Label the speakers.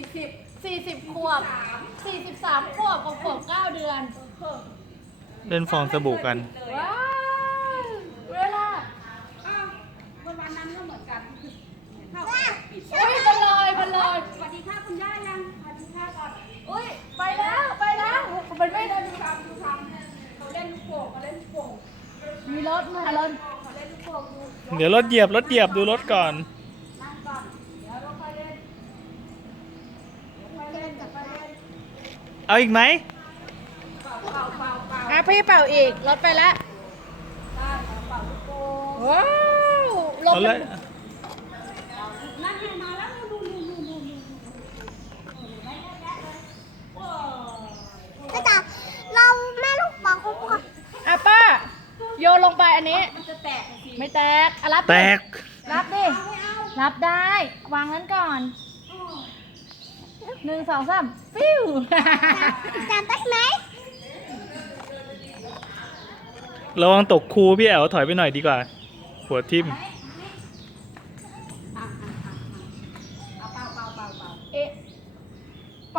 Speaker 1: 40 ขวบ 43 ขวบกับขวบ 9 เดือน
Speaker 2: เล่นฟองสบู่กัน
Speaker 1: ว้าวเวลา
Speaker 3: วันนั้นก็เหมือนกันเข้าปิด
Speaker 1: อุ้ยมันลอย
Speaker 3: สวัสดีค่ะคุณย่ายังสวัสดีค่ะก่อน
Speaker 1: อุ้ยไปแล้วมันไม่
Speaker 3: ดูทำเขาเล่นลูกโป่งเขาเล่นลูกโป่ง
Speaker 1: มีรถมาแล้ว
Speaker 3: เขาเล่นลูกโป่งดู
Speaker 2: เดี๋ยวรถเหยียบดูรถก่อน
Speaker 3: นั่งก่อนเดี๋ยวเราค่อยเล่นจะไปเล่น
Speaker 2: เอาอีกไหม
Speaker 3: เป่า
Speaker 1: อ่ะพี่เป่าอีก รถไปแล้ว
Speaker 3: ได้เป่าลูกโป่ง
Speaker 1: ว้าวลม
Speaker 2: เอาเลย
Speaker 3: นั่นไงมาแล้วดูไม่ได้แยะเลยว้าว
Speaker 4: ก็จะเราแม่ลูกบอกคุณก่อน
Speaker 1: อ่ะป้า โยนลงไปอันนี้
Speaker 3: มันจะแตกสิ
Speaker 1: ไม่แตกอ่ะรับดิ
Speaker 2: แตก
Speaker 1: รับดิ รับได้ วางนั้นก่อน 1 2 3ฟิว
Speaker 4: จำได้ไหม
Speaker 2: ระวังตกคูพี่แอ๋วถอยไปหน่อยดีกว่า หัวทิ่ม
Speaker 3: ไ